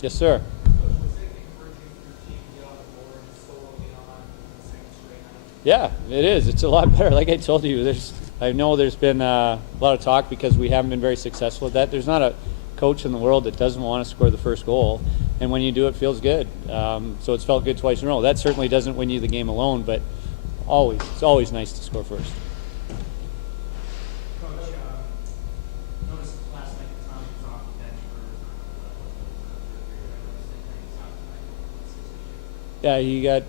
Yes, sir. Yeah, it is. It's a lot better. Like I told you, I know there's been a lot of talk because we haven't been very successful at that. There's not a coach in the world that doesn't want to score the first goal, and when you do, it feels good. So it's felt good twice in a row. That certainly doesn't win you the game alone, but it's always nice to score first. Coach, noticed last night Tom was off the bench for Yeah, he got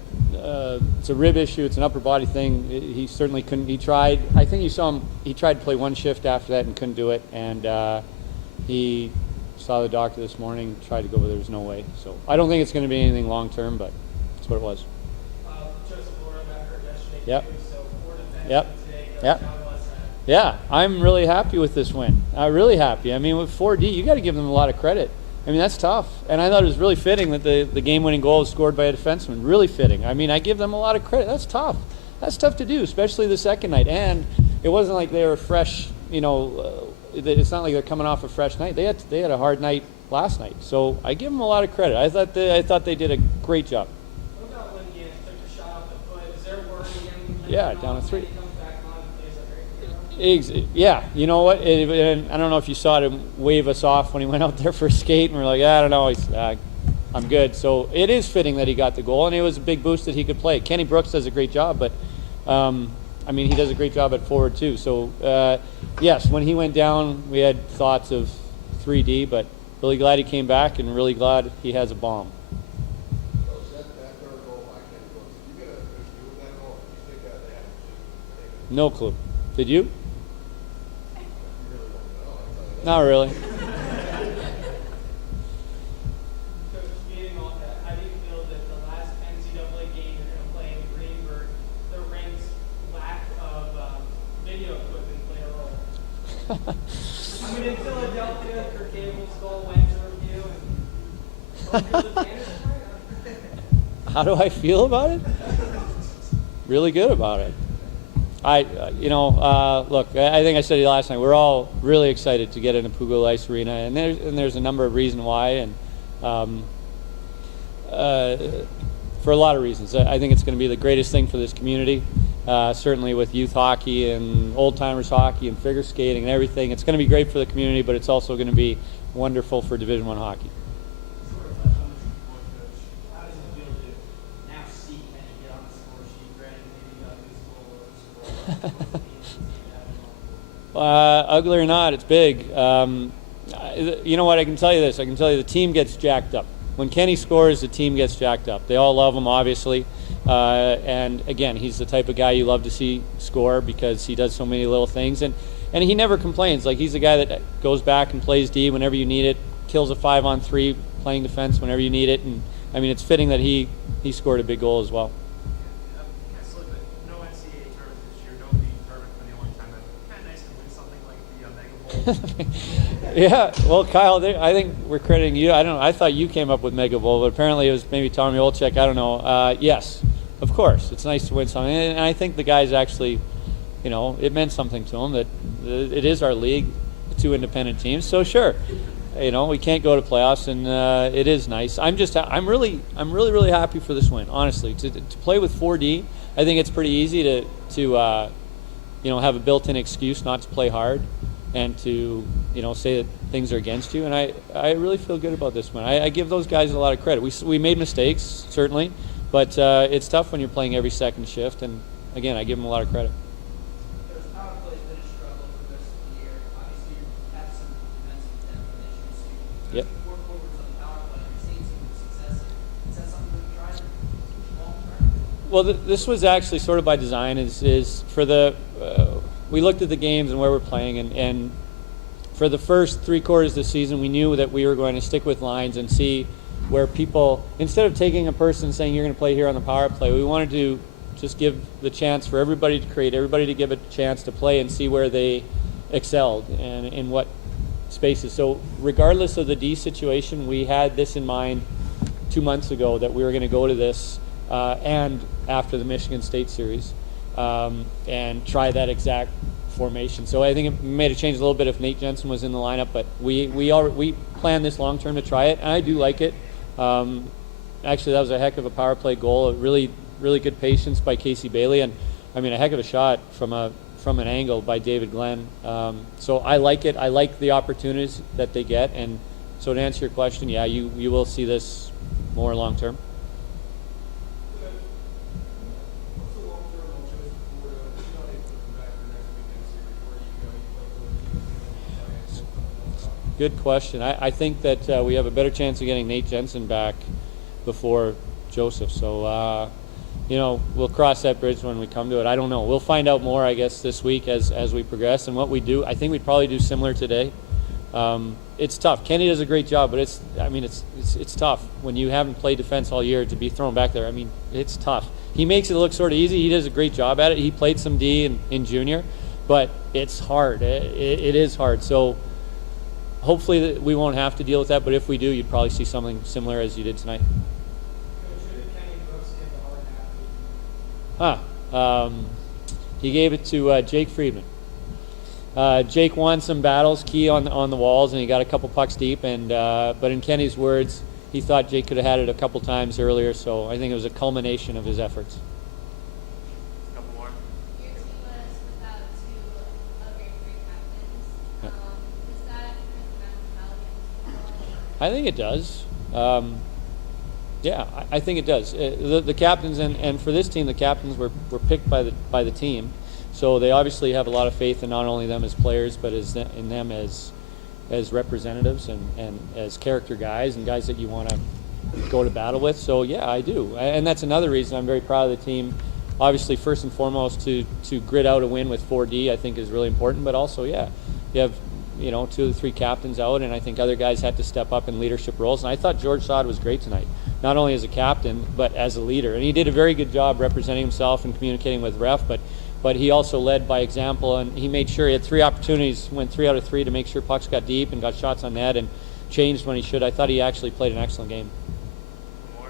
it's a rib issue. It's an upper body thing. He certainly couldn't. He tried. I think you saw him. He tried to play one shift after that and couldn't do it. And he saw the doctor this morning. Tried to go, but there was no way. So I don't think it's going to be anything long term, but that's what it was. Joseph Laura got hurt yesterday. Yep. Too, so 4 defensemen Yep. today. Yep. How was that? Yeah, I'm really happy with this win. Really happy. I mean, with 4D, you got to give them a lot of credit. I mean, that's tough. And I thought it was really fitting that the game-winning goal was scored by a defenseman. Really fitting. I mean, I give them a lot of credit. That's tough. That's tough to do, especially the second night. And it wasn't like they were fresh, it's not like they're coming off a fresh night. They had a hard night last night. So I give them a lot of credit. I thought they did a great job. What about when he took the shot off the foot? Is there worry again? Yeah, down to 3. He comes back on and plays a great hero? Yeah, you know what? And I don't know if you saw him wave us off when he went out there for a skate, and we're like, I don't know, I'm good. So it is fitting that he got the goal, and it was a big boost that he could play. Kenny Brooks does a great job, but I mean, he does a great job at forward too. So yes, when he went down, we had thoughts of 3D, but really glad he came back, and really glad he has a bomb. No clue. Did you? Not really. Coach, feeding off that, how do you feel that the last NCAA game you're going to play in Greenberg, the Rings' lack of video equipment played a role? I mean, in Philadelphia, Kirk Cable's goal went to review, and How do I feel about it? Really good about it. Look, I think I said it last night. We're all really excited to get into Pugo Ice Arena, and there's a number of reasons why, and for a lot of reasons. I think it's going to be the greatest thing for this community, certainly with youth hockey and old-timers hockey and figure skating and everything. It's going to be great for the community, but it's also going to be wonderful for Division I hockey. Ugly or not, it's big. You know what? I can tell you this. I can tell you the team gets jacked up. When Kenny scores, the team gets jacked up. They all love him, obviously. And again, he's the type of guy you love to see score because he does so many little things. And he never complains. Like, he's the guy that goes back and plays D whenever you need it, kills a 5-on-3 playing defense whenever you need it. And I mean, it's fitting that he scored a big goal as well. Yeah, well, Kyle, I think we're crediting you. I don't know. I thought you came up with Mega Bowl, but apparently it was maybe Tommy Olczyk. I don't know. Yes, of course, it's nice to win something, and I think the guys actually, it meant something to them that it is our league, 2 independent teams. So sure, we can't go to playoffs, and it is nice. I'm really happy for this win. Honestly, to play with 4D, I think it's pretty easy to have a built-in excuse not to play hard. And to say that things are against you, and I really feel good about this one. I give those guys a lot of credit. We made mistakes, certainly, but it's tough when you're playing every second shift, and again, I give them a lot of credit. There's power play has been a struggle for the rest of the year. Obviously, you have some defensive depth issues. Yep. 4 forwards on the power play, you're seeing some success. Is that something we've tried long term? Well, this was actually sort of by design. Is for the we looked at the games and where we're playing, and for the first 3 quarters of the season, we knew that we were going to stick with lines and see where people, instead of taking a person and saying you're going to play here on the power play, we wanted to just give the chance for everybody to create, everybody to give a chance to play and see where they excelled and in what spaces. So regardless of the D situation, we had this in mind 2 months ago that we were going to go to this and after the Michigan State series. And try that exact formation. So I think it made a change a little bit if Nate Jensen was in the lineup, but we plan this long term to try it, and I do like it. Actually, that was a heck of a power play goal. A really good patience by Casey Bailey, and I mean a heck of a shot from an angle by David Glenn. So I like it. I like the opportunities that they get, and so to answer your question, yeah, you will see this more long term. Good question. I think that we have a better chance of getting Nate Jensen back before Joseph. So, we'll cross that bridge when we come to it. I don't know. We'll find out more, I guess, this week as we progress. And what we do, I think we'd probably do similar today. It's tough. Kenny does a great job, but it's tough when you haven't played defense all year to be thrown back there. I mean, it's tough. He makes it look sort of easy. He does a great job at it. He played some D in junior, but it's hard. It is hard. So hopefully we won't have to deal with that, but if we do, you'd probably see something similar as you did tonight. He gave it to Jake Friedman. Jake won some battles, key on the walls, and he got a couple pucks deep. And but in Kenny's words, he thought Jake could have had it a couple times earlier. So I think it was a culmination of his efforts. A couple more. Your team was without two of your three captains. Does that mentality? I think it does. Yeah, I think it does. The captains and for this team, the captains were picked by the team, so they obviously have a lot of faith in not only them as players, but in them as representatives and as character guys and guys that you want to go to battle with. So yeah, I do, and that's another reason I'm very proud of the team. Obviously, first and foremost, to grit out a win with 4D, I think is really important. But also, yeah, you have 2 of the 3 captains out, and I think other guys had to step up in leadership roles. And I thought George Sod was great tonight, not only as a captain, but as a leader. And he did a very good job representing himself and communicating with ref, but he also led by example, and he made sure he had 3 opportunities, went 3 out of 3 to make sure pucks got deep and got shots on net and changed when he should. I thought he actually played an excellent game. One more.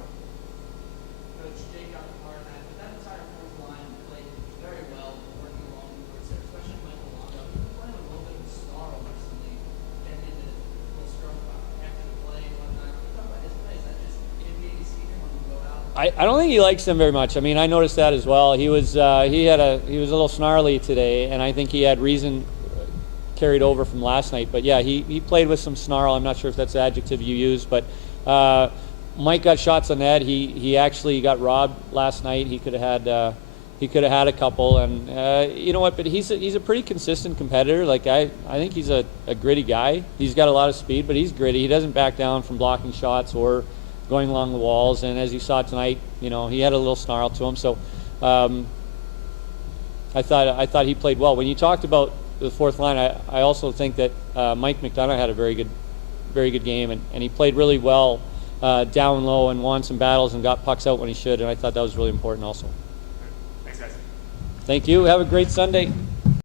Coach Jake got the power tonight, but that entire fourth line played very well, working along the boards there, especially Michael Longo. He's been playing a little bit of a snarl recently, getting into a little stroke after the play and whatnot. Can you talk about his play? Is that just maybe see him when you go out? I don't think he likes them very much. I mean, I noticed that as well. He was he was a little snarly today, and I think he had reason carried over from last night. But yeah, he played with some snarl. I'm not sure if that's the adjective you use, but Mike got shots on net. He actually got robbed last night. He could have had a couple, and you know what? But he's a pretty consistent competitor. Like I think he's a gritty guy. He's got a lot of speed, but he's gritty. He doesn't back down from blocking shots or going along the walls. And as you saw tonight, he had a little snarl to him. So I thought he played well. When you talked about the fourth line, I also think that Mike McDonough had a very good game, and he played really well down low and won some battles and got pucks out when he should. And I thought that was really important also. Thanks, guys. Thank you. Have a great Sunday.